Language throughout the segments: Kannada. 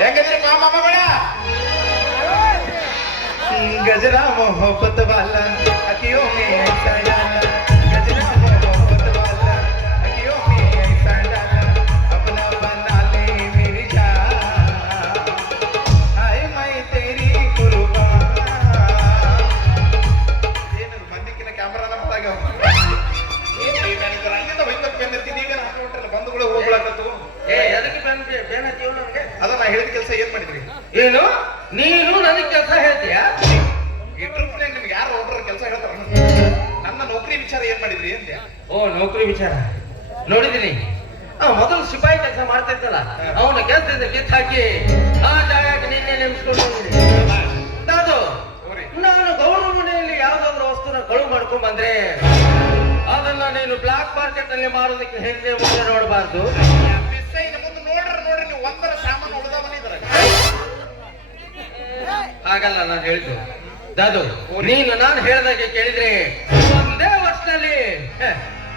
ಹೆಂಗದ್ರಿ ಮಾಮಗಳ गजरा मोहब्बत वाला अखियों में ऐसा डाला गजरा मोहब्बत वाला अखियों में ऐसा डाला अपना बना ले मेरी जान हाय मैं तेरी कुर्बान ಏನು ಮಂದಿಕಿನ ಕ್ಯಾಮರಾ ನಮ್ಮದಾಗ ಏನ್ರಿ ನನಗೆ ಅಲ್ಲಿಂದ ಬೈಕ್ ಪೆನ್ ಇರ್ತೀನಿ ಈಗ ಹಾಕೊಂಡ್ರಲ್ಲ ಬಂದುಗಳು ಹೋಗ್ಲಾಕತ್ತು ಎದಕ್ಕೆ ಬೇನ ಜೀವನ ನಮಗೆ ಅದ ನಾ ಹೇಳಿದ ಕೆಲಸ ಏನ್ ಮಾಡಿದ್ರಿ ಏನು ನೀನು ನನಗೆ ಕೆಲಸ ಹೇಳ್ತೀಯಾ ಇಂಟರ್ವ್ಯೂನಾಗ ನಿಮ್ಗೆ ಯಾರು ಒಬ್ಬರ ಕೆಲಸ ಹೇಳ್ತಾರ ನನ್ನ ನೌಕರಿ ವಿಚಾರ ಏನ್ ಮಾಡಿದ್ರಿ ಅಂತೆ ಓ ನೌಕರಿ ವಿಚಾರ ನೋಡಿದೀನಿ ಮೊದಲು ಸಿಪಾಯಿ ಕೆಲಸ ಮಾಡ್ತಾ ಇದ್ದಲ್ಲ ಅವನ ಕೆಲಸದಿಂದ ಕಿತ್ತು ಹಾಕಿ ಆ ಜಾಗಕ್ಕೆ ನಿನ್ನೆ ನೇಮಿಸ್ಕೊಂಡು ಅದು ನಾನು ಗೌರವ ಮನೆಯಲ್ಲಿ ಯಾವ್ದಾದ್ರು ವಸ್ತುನ ಕಳು ಮಾಡ್ಕೊಂಡ್ ಬಂದ್ರೆ ಅದನ್ನ ನೀನು ಬ್ಲಾಕ್ ಮಾರ್ಕೆಟ್ ನಲ್ಲಿ ಮಾರೋದಕ್ಕೆ ಹಿಂದೆ ಮುಂದೆ ನೋಡಬಾರ್ದು ನೋಡ್ರಿ ನೀವು ಒಂದರ ಸಾಮಾನು ಉಳಿದ ಬಂದಿದ್ರ ಹಾಗಲ್ಲ ನಾನು ಹೇಳಿದ್ದು ದಾದು ನೀನು ನಾನು ಹೇಳಿದಾಗೆ ಕೇಳಿದ್ರೆ ಒಂದೇ ವರ್ಷದಲ್ಲಿ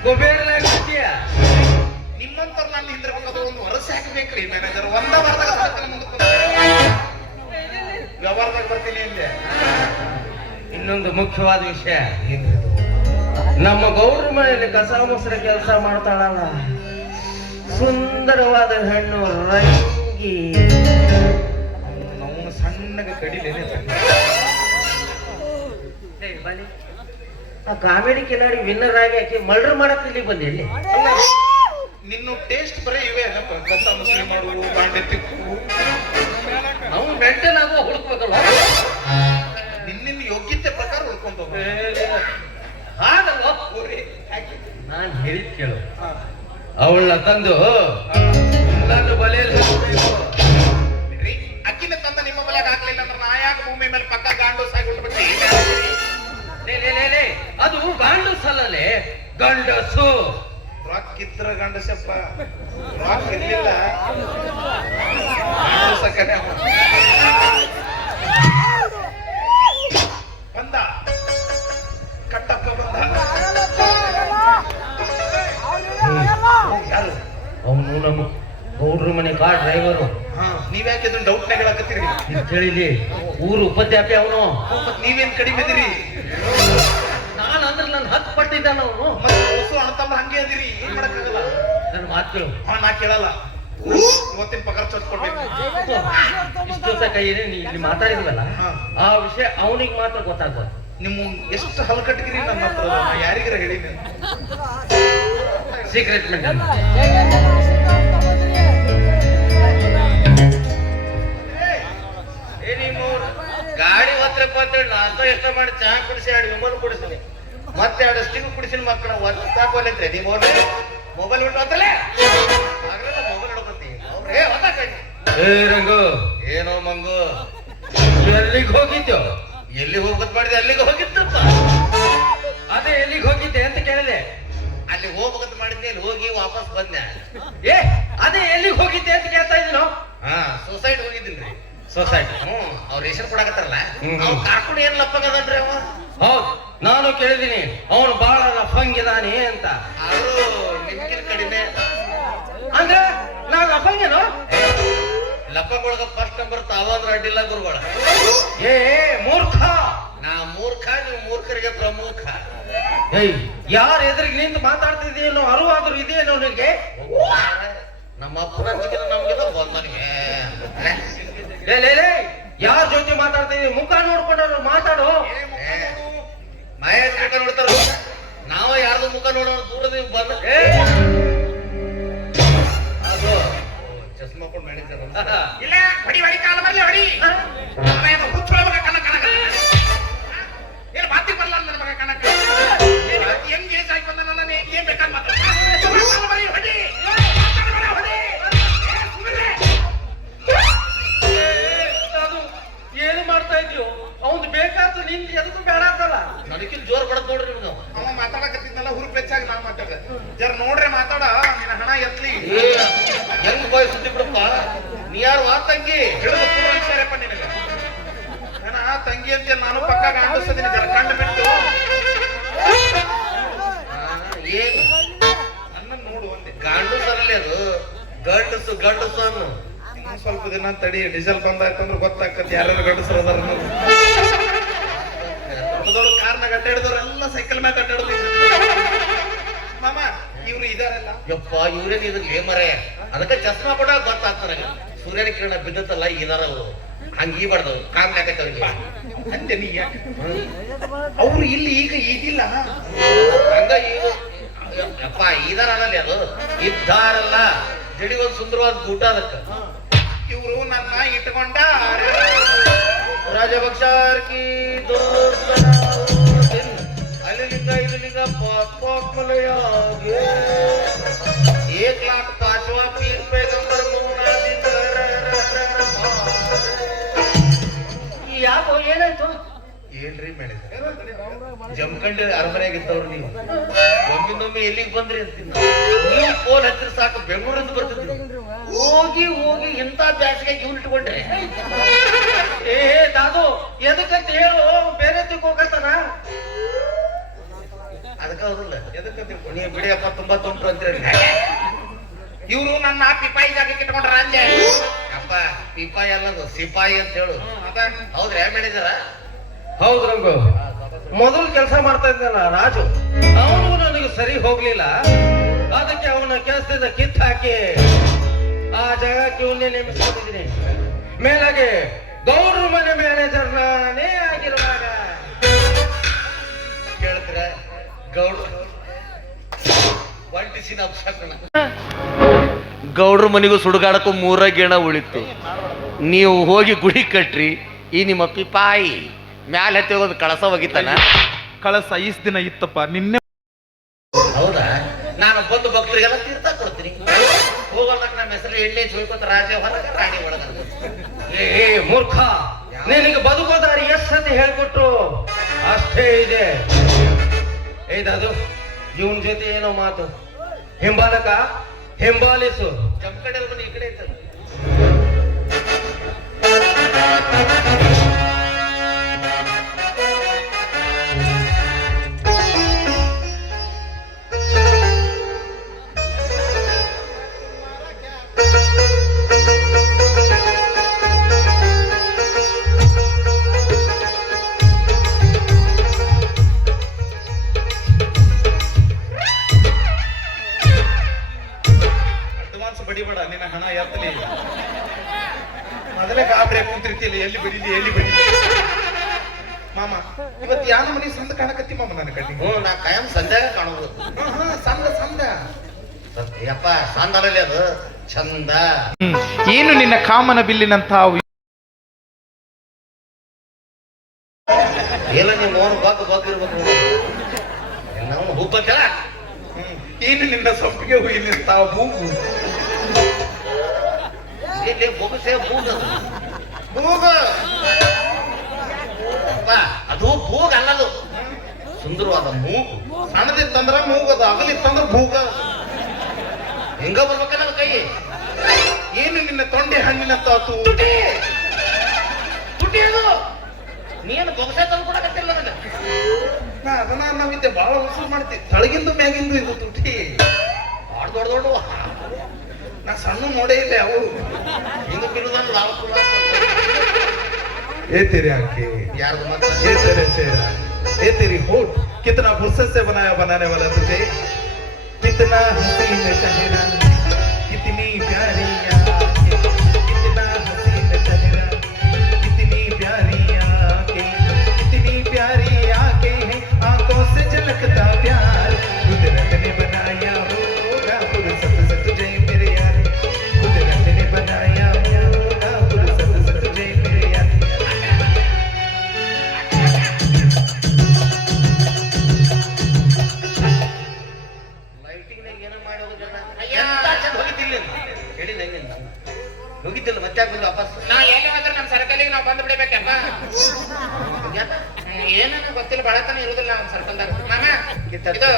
ಕುಬೇರಲಾಗ್ತೀಯ ನಿಮ್ಮಂತರ ನಾನು ಹಿಂದಿರ್ಬೇಕಾದ್ರೆ ಒಂದು ವರ್ಷ ಹಾಕಬೇಕ್ರಿ ಮ್ಯಾನೇಜರ್ ಒಂದ ವಾರದಾಗ ವ್ಯವಹಾರದಾಗ ಬರ್ತೀನಿ ಅಂದೆ ಇನ್ನೊಂದು ಮುಖ್ಯವಾದ ವಿಷಯ ನಮ್ಮ ಗೌರ ಮನೆಯಲ್ಲಿ ಕಸ ಮೊಸರ ಕೆಲಸ ಮಾಡ್ತಾಳಲ್ಲ ಸುಂದರವಾದ ಹೆಣ್ಣು ರಂಗಿ ನಾವು ಸಣ್ಣಗೆ ಕಡಿಲೇನೆ ಆ ಕಾಮಿಡಿ ಕಿಲಾಡಿ ವಿನ್ನರ್ ಆಗಿ ಆಕಿ ಮರ್ಡರ್ ಮಾಡಕ್ ಇಲ್ಲಿ ಬಂದೆ ಇಲ್ಲಿ ನಿನ್ನ ಟೇಸ್ಟ್ ಬರೀ ಇವೆ ಕಸ ಮುಸ್ಲಿ ಮಾಡುವು ಬಾಂಡೆ ತಿಕ್ಕು ನಾವು ಮೆಂಟಲ್ ಆಗುವ ಹುಡುಕ್ಬೇಕಲ್ಲ ನಿನ್ನ ಯೋಗ್ಯತೆ ಪ್ರಕಾರ ಹುಡ್ಕೊಂಡ್ ಹಾಗಲ್ವ ನಾನು ಹೇಳಿದ್ ಕೇಳು ಅವಳನ್ನ ತಂದು ನನ್ನ ಬಲೆಯಲ್ಲಿ ಅಕ್ಕಿನ ತಂದ ನಿಮ್ಮ ಬಲೆಗೆ ಹಾಕ್ಲಿಲ್ಲ ಅಂದ್ರೆ ನಾ ಯಾಕೆ ಭೂಮಿ ಮೇಲೆ ಪಕ್ಕ ಗಾಂಡು ಸಾಗಿ ಉಟ್ಬಿಟ್ಟು ಅದು ಗಂಡಸು ಅಲ್ಲಲೇ ಗಂಡಸು ರಾಕ್ ಇದ್ರ ಗಂಡಸಪ್ಪ ರಾಕ್ ಇರ್ಲಿಲ್ಲ ಬಂದ ಕಟ್ಟಪ್ಪ ಬಂದ ಯಾರು ಅವನು ನಮ್ಮ ಗೌಡ್ರ ಮನೆ ಕಾರ್ ಡ್ರೈವರು ನೀವ್ಯಾಕೆ ಇದನ್ನ ಡೌಟ್ ಹೇಳಕತ್ತೀರಿ ಕೇಳಿಲಿ ಊರು ಉಪದ್ಯಾಪಿ ಅವನು ನೀವೇನ್ ಕಡಿಮೆ ಇದೀರಿ ನಾನು ಅಂದ್ರೆ ನನ್ನ ಹತ್ತು ಪಟ್ಟಿದ್ದಾನ ಅವನು ಹೊಸ ಅಣ್ಣತಮ್ಮ ಹಂಗೆ ಅದಿರಿ ಏನ್ ಮಾಡಕ್ಕಾಗಲ್ಲ ನನ್ನ ಮಾತು ಕೇಳು ನಾ ಕೇಳಲ್ಲ ಇವತ್ತಿನ ಪಗಾರ ಚರ್ಚ್ ಕೊಡ್ಬೇಕು ಇಷ್ಟು ದಿವಸ ಕೈಯಲ್ಲಿ ನೀ ಇಲ್ಲಿ ಮಾತಾಡಿದ್ವಲ್ಲ ಆ ವಿಷಯ ಅವನಿಗೆ ಮಾತ್ರ ಗೊತ್ತಾಗ್ಬೋದು ನಿಮ್ಮ ಎಷ್ಟು ಹಲ್ಕಟ್ಟಿಗಿರಿ ನನ್ನ ಹತ್ರ ಯಾರಿಗಾರ ಹೇಳಿ ಸೀಕ್ರೆಟ್ ಮೆಂಟಲ್ ಗಾಡಿ ಒತ್ತರಪ್ಪ ಅಂತೇಳಿ ನಾಷ್ಟ ಎಷ್ಟ ಮಾಡಿ ಚಹಾ ಕುಡಿಸಿ 2 ವಿಮಲ್ ಕುಡಿಸಿನಿ ಮತ್ತೆ 2 ಸ್ಟಿಂಗ್ ಕುಡಿಸಿನ ಮಕ್ಕಳ ಒತ್ತಾಕೋಲಿದ್ರೆ ನೀವು ಮೊಬೈಲ್ ಬಿಟ್ಟು ಅಂತಲೇ ಆಗ್ಲೆಲ್ಲ ಮೊಬೈಲ್ ಹಿಡ್ಕೊತಿ ಏ ರಂಗು ಏನೋ ಮಂಗು ಎಲ್ಲಿಗೆ ಹೋಗಿದ್ಯೋ ಎಲ್ಲಿ ಹೋಗ್ಬತ್ ಮಾಡಿದೆ ಅಲ್ಲಿಗೆ ಹೋಗಿದ್ದಪ್ಪ ಅದೇ ಎಲ್ಲಿಗೆ ಹೋಗಿದ್ದೆ ಅಂತ ಕೇಳಿದೆ ಅಲ್ಲಿ ಹೋಗ್ಬೇಕಂತ ಮಾಡಿದ್ದೆ ಅಲ್ಲಿ ಹೋಗಿ ವಾಪಸ್ ಬಂದೆ ಏ ಅದೇ ಎಲ್ಲಿಗೆ ಹೋಗಿದ್ದೆ ಅಂತ ಕೇಳ್ತಾ ಇದ್ದೀನೋ ಸೊಸೈಟಿ ಹೋಗಿದ್ದೀನಿ ಸೊಸೈಟಿ ಅವ್ರು ರೇಷನ್ ಕೊಡಕತ್ತಾರಲ್ಲ ಅವ್ನು ಕರ್ಕೊಂಡು ಏನ್ ಲಪ್ಪಗದನ್ರಿ ಅವ ಹೌದು ನಾನು ಕೇಳಿದೀನಿ ಅವನು ಬಹಳ ಲಫಂಗಿದಾನೆ ಅಂತ ಅವರು ನಿಮ್ಗಿನ ಕಡಿಮೆ ಅಂದ್ರೆ ನಾ ಲಫಂಗೇನು ಲಪ್ಪಗೊಳಗ ಫಸ್ಟ್ ನಂಬರ್ ತಾವಂದ್ರ ಅಡ್ಡಿಲ್ಲ ಗುರುಗಳ ಏ ಮೂರ್ಖ ನಾ ಮೂರ್ಖ ನೀವು ಮೂರ್ಖರಿಗೆ ಪ್ರಮುಖ ಏಯ್ ಯಾರ ಎದುರಿಗೆ ನಿಂತು ಮಾತಾಡ್ತಿದ್ದೀನೋ ಅರಿವಾದ್ರೂ ಇದೇನೋ ನಿನಗೆ ನಮ್ಮ ಅಪ್ಪನ ನಮ್ಗೆ ಬಂದನಿಗೆ ಯಾರ ಜೊತೆ ಮಾತಾಡ್ತಾ ಇದೀವಿ ಮುಖ ನೋಡ್ಕೊಂಡ್ರು ಮಾತಾಡು ಮಹೇಶ್ ಮುಖ ನೋಡ್ತಾರ ನಾವ ಯಾರ್ದು ಮುಖ ನೋಡೋಣ ದೂರದ ಬಂದ ಅದು ಚಸ್ಮಾ ಕೊಂಡು ಮ್ಯಾನೇಜರ್ ಇಲ್ಲ ಹೊಡಿ ಹೊಡಿ ಕಾಲ ಬರಲಿ ಹೊಡಿ ಹುಚ್ಚೊಳ ಮಗ ಕಣಕ ಏನು ಮಾತಿ ಬರಲ್ಲ ನನ್ನ ಮಗ ಕಣಕ ಹೆಂಗ್ ಏಜ್ ಆಗಿ ಬಂದ ನನ್ನ ಏನ್ ಬೇಕಾದ ಮಾತಾಡ ಹೊಡಿ ಏನು ಮಾಡ್ತಾ ಇದ್ಯೋ ಅವ್ನು ಬೇಕಾದ ನಿಂದ ಎದಕ್ಕೂ ಬೇಡ ಅಂತಲ್ಲ ನನಗಿಲ್ ಜೋರ್ ಬಡದ್ ನೋಡ್ರಿ ನಿಮ್ಗೆ ಅವ ಮಾತಾಡಕತ್ತಿದ್ನಲ್ಲ ಹುರುಪ್ ಹೆಚ್ಚಾಗಿ ನಾ ಮಾತಾಡ ಜರ ನೋಡ್ರೆ ಮಾತಾಡ ನಿನ್ನ ಹಣ ಎತ್ಲಿ ಹೆಂಗ್ ಬಯಸುತ್ತಿ ಬಿಡಪ್ಪ ನೀ ಯಾರು ಆ ತಂಗಿ ವಿಚಾರಪ್ಪ ನಿನಗ ನನ್ನ ತಂಗಿ ಅಂತ ನಾನು ಪಕ್ಕ ಕಾಣಿಸ್ತೀನಿ ಜರ ಕಂಡು ಬಿಟ್ಟು ಏನು ನನ್ನ ನೋಡು ಒಂದೇ ಗಂಡಸರಲ್ಲಿ ಅದು ಗಂಡಸು ಗಂಡಸು ಅನ್ನು ಸ್ವಲ್ಪ ದಿನ ತಡಿ ಡೀಸೆಲ್ ಬಂದಾಯ್ತಂದ್ರೆ ಗೊತ್ತಾಕತ್ ಯಾರ್ಯಾರು ಗಂಡಸರು ಅದಾರ ಕಾರ್ನಾಗ ಅಡ್ಡಾಡಿದವ್ರೆಲ್ಲ ಸೈಕಲ್ ಮ್ಯಾಗ ಅಡ್ಡಾಡೋದು ಮಾಮ ಇವ್ರು ಇದಾರಲ್ಲ ಯಪ್ಪ ಇವ್ರೇನ್ ಇದ್ರ ಲೇಮರೇ ಅದಕ್ಕೆ ಚಸ್ಮಾ ಕೂಡ ಗೊತ್ತಾಗ್ತಾರ ಸೂರ್ಯನ ಕಿರಣ ಬಿದ್ದತ್ತಲ್ಲ ಇದಾರ ಅವರು ಹಂಗ ಈಬಾರ್ದವ್ರು ಕಾಮ್ ಯಾಕೈತೆ ಅಂತೆ ನೀ ಅವ್ರು ಇಲ್ಲಿ ಈಗ ಇದಿಲ್ಲ ಹಂಗ ಈಗ ಯಪ್ಪ ಇದಾರ ಅನ್ನಲ್ಲಿ ಅದು ಇದ್ದಾರಲ್ಲ ಜಡಿ ಒಂದ್ ಸುಂದರವಾದ ಊಟ ಅದಕ್ಕ ಇವ್ರು ನನ್ನ ಇಟ್ಕೊಂಡ ರಾಜಭಕ್ಷಾರ್ಕಿ ಅಲ್ಲಿ ಲಿಂಗ ಇದು ಲಿಂಗ ಮಲಯ 1 लाख 5वां पीर पैगंबर मुनादिन ಯಾಕೋ ಏನಾಯ್ತು? ಏನ್ರಿ ಮೇಡಿದ್ರೆ ಜಮಖಂಡಿ ಅರಮನೆಯಾಗಿದ್ದವ್ರು ನೀವು ಒಮ್ಮಿಂದೊಮ್ಮೆ ಎಲ್ಲಿಗೆ ಬಂದ್ರಿ ಅಂತೀನಿ ನೀವು ಫೋನ್ ಹತ್ತಿರ ಸಾಕು ಬೆಂಗಳೂರಿಂದ ಬರ್ತಿದ್ರಿ ಹೋಗಿ ಹೋಗಿ ಇಂಥ ಬ್ಯಾಸಿಗೆ ಇವ್ನು ಇಟ್ಕೊಂಡ್ರೆ ಏ ದಾದು ಎದಕ್ಕಂತ ಹೇಳು, ಬೇರೆ ತಿಳ್ಕೊಕತ್ತಾನ. ಅದಕ್ಕೆ ಅವ್ರಲ್ಲ ಎದಕ್ಕೆ ನೀವು ಬಿಡಿಯಪ್ಪ ತುಂಬಾ ತುಂಟ್ರು ಅಂತೀರಿ ಇವ್ರು ನನ್ನ ಪಿಪಾಯಿ ಜಾಗಕ್ಕೆ ಇಟ್ಕೊಂಡ್ರ ಅಂದೆ ಅಪ್ಪ ಪಿಪಾಯಿ ಅಲ್ಲದು ಸಿಪಾಯಿ ಅಂತ ಹೇಳು ಅದ ಹೌದ್ರಿ ಮೇನೇಜರ ಹೌದು ರಂಗು, ಮೊದಲು ಕೆಲಸ ಮಾಡ್ತಾ ಇದ್ದಲ್ಲ ರಾಜು, ಅವನು ನನಗೆ ಸರಿ ಹೋಗ್ಲಿಲ್ಲ. ಅದಕ್ಕೆ ಅವನ ಕೆಲಸದಿಂದ ಕಿತ್ತು ಹಾಕಿ ಆ ಜಾಗಕ್ಕೆ ಇವನ್ನೇ ನೇಮಿಸ್ಕೊಂಡಿದ್ದೀನಿ. ಮೇಲಾಗೆ ಗೌಡ್ರ ಮನೆ ಮ್ಯಾನೇಜರ್ ನಾನೇ ಆಗಿರುವಾಗ ಕೇಳ್ತೀರ ಗೌಡ್ರ ಒಂಟಿಸಿನ ಅಪ್ಸಕಣ ಗೌಡ್ರ ಮನೆಗೂ ಸುಡುಗಾಡಕ್ಕೂ 3 ಗಿಣ ಉಳಿತು. ನೀವು ಹೋಗಿ ಗುಡಿ ಕಟ್ರಿ, ಈ ನಿಮ್ಮ ಪಿಪಾಯಿ ಮ್ಯಾಲೆ ಹತ್ತಿ ಹೋಗೋದು ಕಳಸ ಹೋಗಿತ್ತಾನ. ಕಳಸ ಈಸ್ ದಿನ ಇತ್ತಪ್ಪ ನಿನ್ನೆ. ಹೌದಾ? ನಾನು ಬಂದು ಭಕ್ತರಿಗೆಲ್ಲ ತೀರ್ಥ ಕೊಡ್ತೀನಿ. ಹೋಗೋಣ ನಮ್ಮ ಹೆಸರು ಎಣ್ಣೆ ಚೋಯ್ಕೊತ ರಾಜ ಹೊರಗ ರಾಣಿ ಒಳಗ. ಏ ಮೂರ್ಖ, ನಿನಗೆ ಬದುಕೋ ದಾರಿ ಎಷ್ಟಂತ ಹೇಳ್ಕೊಟ್ರು ಅಷ್ಟೇ ಇದೆ. ಏದದು ಇವನ್ ಜೊತೆ ಏನೋ ಮಾತು, ಹಿಂಬಾಲಕ ಹಿಂಬಾಲಿಸು. ಜಮಖಂಡಿ ಬಂದು ಈ ಕಡೆ ಇತ್ತು. ಬಡಿಬೇಡ, ನಿನ್ನ ಹಣ ಎತ್ತಲಿ. ಮೊದಲೇ ಗಾಬರಿ ಕೂತಿರ್ತಿಲ್ಲ, ಎಲ್ಲಿ ಬಡಿಲಿ ಎಲ್ಲಿ ಬಡಿಲಿ. ಮಾಮ ಇವತ್ತು ಯಾವ ಮನೆ ಸಂದ ಕಾಣಕತ್ತಿ ಮಾಮ ನನ್ನ ಕಟ್ಟಿ. ನಾ ಕಾಯಂ ಸಂಧ್ಯಾಗ ಕಾಣೋದು. ಸಂದ ಸಂದ ಯಪ್ಪ ಸಂದರಲ್ಲಿ ಅದು ಚಂದ. ಏನು ನಿನ್ನ ಕಾಮನ ಬಿಲ್ಲಿನಂತ ಎಲ್ಲ ನಿಮ್ಮ ಅವನು ಬಾಕ್ ಇರ್ಬೇಕು. ನಾವು ಹೂಪತ್ತಲ್ಲ. ಏನು ನಿನ್ನ ಸೊಪ್ಪಿಗೆ ಹೂವಿನಿಂತ ಮೂಗು. ಇಲ್ಲಿ ಬೊಗಸೆ ಬೂಗ ಮೂಗ ಅದು ಬೂಗ ಅಲ್ಲದು, ಸುಂದರವಾದ ಮೂಗು. ಸಣ್ಣದಿತ್ತಂದ್ರ ಮೂಗದ, ಅಗಲಿತ್ತಂದ್ರ ಭೂಗ. ಹೆಂಗ ಬರ್ಬೇಕ ನನ್ನ ಕೈ. ಏನು ನಿನ್ನ ತೊಂಡೆ ಹಣ್ಣಿನಂತ ತುಟಿ ತುಟಿ ಅದು ನೀನು ಬೊಗಸೆ ತಂದು ಕೊಡಕತ್ತಿಲ್ಲ ನನಗೆ. ಅದನ್ನ ನಾವಿದ್ದೆ ಬಹಳ ವಸೂಲ್ ಮಾಡ್ತೀವಿ. ತಳಗಿಂದು ಮ್ಯಾಗಿಂದು ಇದು ತುಟಿ ದೊಡ್ಡ ದೊಡ್ಡ ನಾ ಸಣ್ಣ ನೋಡೇ ಇಲ್ಲ ಅವು. ಹಿಂಗ ಬಿರುದನ್ನು ಲಾವಕ್ಕೂ ये तेरे आंखें, ಯಾರ್ದು ಮಾತ್ರ ये तेरे चेहरा, ये तेरी होठ, कितना फुर्सत से बनाया बनाने वाला तुझे. कितना हसीन चेहरा, कितनी प्यारी आंखें, कितना हसीन चेहरा, कितनी प्यारी आंखें, कितनी प्यारी आंखें हैं, आंखों से झलकता प्यार. कुदरत ने बनाया होगा फुर्सत से तुझे मेरे यार, कुदरत ने बनाया होगा फुर्सत से तुझे मेरे यार. ಲೈಟಿಂಗ್ ಏನೋ ಮಾಡಿ ಹೋಗೋದಲ್ಲ. ಎಂತ ಚಂದ ಹೋಗಿದ್ದಿಲ್ಲ ಹೇಳಿ ನಂಗೆ ಹೋಗಿದ್ದಿಲ್ಲ. ಮತ್ತೆ ಬಂದು ವಾಪಸ್ ನಾ ಎಲ್ಲಿ ಹೋದ್ರೆ ನಮ್ಮ ಸರ್ಕಲಿಗೆ ನಾವು ಬಂದು ಬಿಡಬೇಕಪ್ಪ. ಏನೇನು ಗೊತ್ತಿಲ್ಲ, ಬಳತನ ಇರುದಿಲ್ಲ ನಮ್ಮ ಸರ್ಕಲ್ದಾಗ. ಮಾಮ ಇದು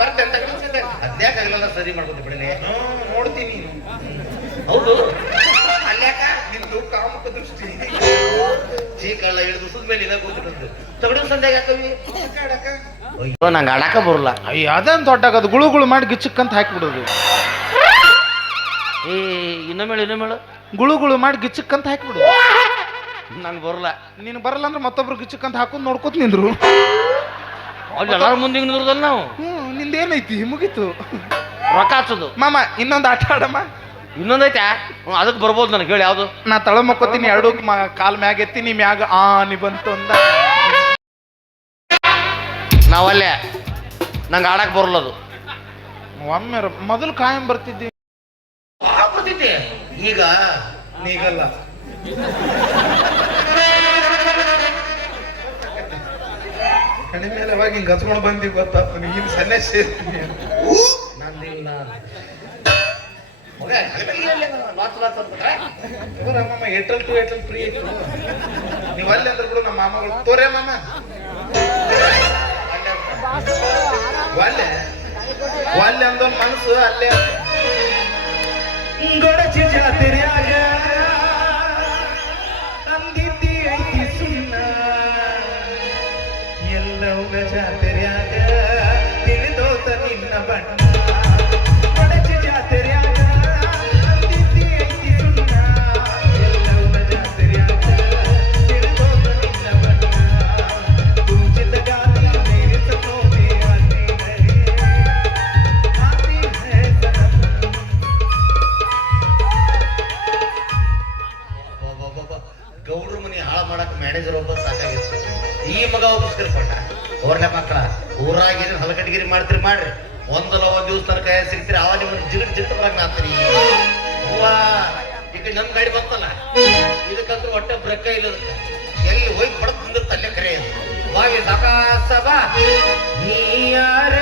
ಬರ್ತೆ ಅಂತ ಅನ್ಸುತ್ತೆ. ಅದ್ಯಾಕಾಗಲ್ಲ ಸರಿ ಮಾಡ್ಬೋದು ಬಿಡಲಿ. ನೋಡ್ತೀನಿ. ಹೌದು ಅಲ್ಯಾಕ ನಿಂದು ಕಾಮಕ ದೃಷ್ಟಿ. ಚೀಕಲ್ಲ ಹಿಡಿದು ಸುದ ಮೇಲೆ ಇಲ್ಲ ಕೂತ್ಬಿಟ್ಟು ತಗಡಿನ ಸಂಧ್ಯಾಗ ಹಾಕವಿ. ಕಾಡಕ ಅಯ್ಯೋ ನಂಗೆ ಆಡಾಕ ಬರಲ್ಲ. ಅಯ್ಯ ಅದೇನ್ ದೊಡ್ಡಾಗದು ಗುಳು ಗುಳು ಮಾಡಿ ಗಿಚ್ಚಕ್ಕಂತ ಹಾಕಿಬಿಡೋದು. ಏ ಇನ್ನೊಮ್ಮೇಳು ಗುಳು ಗುಳು ಮಾಡಿ ಗಿಚ್ಚಕ್ಕಂತ ಹಾಕ್ಬಿಡು. ನನ್ ಬರಲ್ಲ. ನೀನು ಬರಲ್ಲ ಅಂದ್ರೆ ಮತ್ತೊಬ್ರು ಗಿಚ್ಚಕ್ಕಂತ ಹಾಕೊಂಡು ನೋಡ್ಕೋತ ನಿಂದ್ರು. ಅಲ್ಲಿ ಎಲ್ಲಾರ ಮುಂದೆ ನಿಂದ್ರದಲ್ಲ ನಾವು. ನಿಂದೇನೈತಿ ಮುಗೀತು. ರೊಕ್ಕ ಹಚ್ಚೋದು. ಮಾಮ ಇನ್ನೊಂದು ಆಟ ಆಡಮ್ಮ. ಇನ್ನೊಂದೈತೆ ಅದಕ್ಕೆ ಬರ್ಬೋದು ನನಗೆ ಹೇಳಿ ಯಾವ್ದು. ನಾ ತಳ ಮಕ್ಕೋತೀನಿ, ಎರಡು ಕಾಲ್ ಮ್ಯಾಗ ಎತ್ತೀನಿ, ಮ್ಯಾಗ ನೀ ಬಂತು ಅಂದ. ನಾವಲ್ಲೇ ನಂಗೆ ಆಡಕ್ ಬರಲ್ಲ ಅದು. ಒಮ್ಮೆ ಮೊದಲು ಕಾಯಂ ಬರ್ತಿದ್ದಿ. ಬರ್ತಿದ್ದೆ ಈಗ ನೀಗಲ್ಲ. ಕಡಿಮೆ ಮೇಲೆ ಅವಾಗ ಹಿಂಗೆ ಹಚ್ಕೊಂಡು ಬಂದಿ ಗೊತ್ತಾಗ್ತ ನೀನು ಸನ್ಯಾಸಿ. ನಂದಿಲ್ಲ ಮಗ ಮಾಮ ಏರ್ಟೆಲ್ ಟು ಏರ್ಟೆಲ್ ಫ್ರೀ ಐತಿ. ನೀವು ಅಲ್ಲಿ ಅಂದ್ರೆ ಬಿಡು ನಮ್ಮ ಮಾಮಗಳು ತೋರೇ ಮಾಮ. ಒಲ್ಲೆ ಒಲ್ಲೆ ಅಂದೊಂದು ಮನಸ್ಸು ಅಲ್ಲೇ ಗೊಡಚಿ ಜಾತಿರ್ಯಾಗ ಅಂದಿದ್ದಿ ಐತಿ ಸುಣ್ಣ ಎಲ್ಲವಗ ಜಾತಿರ್ಯಾಗ ತಿಳಿದೋತ ನಿನ್ನ ಬಣ್ಣ. ಗೊಡಚಿ ಜಾತಿರ್ಯಾಗ ಅಂದಿದ್ದಿ ಐತಿ ಸುಣ್ಣ ಎಲ್ಲವಗ ಜಾತಿರ್ಯಾಗ ತಿಳಿದೋತ ನಿನ್ನ ಬಣ್ಣ. ಕುಂಚಿತ ಗಾಳಿ ಮೇರೆ ಸಪೋದೆ ಆತಿ ಹೈ ಸನಮ್. ಗೌಡ್ರ ಮನಿ ಹಾಳು ಮಾಡಕ್ ಮ್ಯಾನೇಜರ್ ಒಬ್ಬ ಸಾಕಾಗಿತ್ತು. ಈ ಮಗ ಒಬ್ಬ ಸೇರ್ಕೊಂಡ. ಅವ್ರನ್ನ ಮಕ್ಕಳ ಊರಾಗಿರಿ ಹಲಗಡ್ಗಿರಿ ಮಾಡ್ತೀರಿ ಮಾಡ್ರಿ, ಒಂದಲ್ಲ ಒಂದ್ ದಿವಸ ತನಕ ಸಿಗ್ತೀರಿ. ಅವಾಗ ನಿಮ್ಮನ್ನ ಜಿಗಟ್ ಬರಂಗ ನಾತ್ರಿ. ಹೂವಾ ಈಗ ನಮ್ ಗಾಡಿ ಬಂತಲ್ಲ, ಇದಕ್ಕಂದ್ರೂ ಹೊಟ್ಟೆ ಬ್ರೇಕ ಇಲ್ಲದ. ಎಲ್ಲಿ ಹೋಗಿ ಹೊಡೆದ್ ಬಂದಿರ್ತ ಅಲ್ಲೇ ಕರೆ ಬಾವಿ ಸಾಕಾಸ ಬಾ. ನೀ ಯಾರ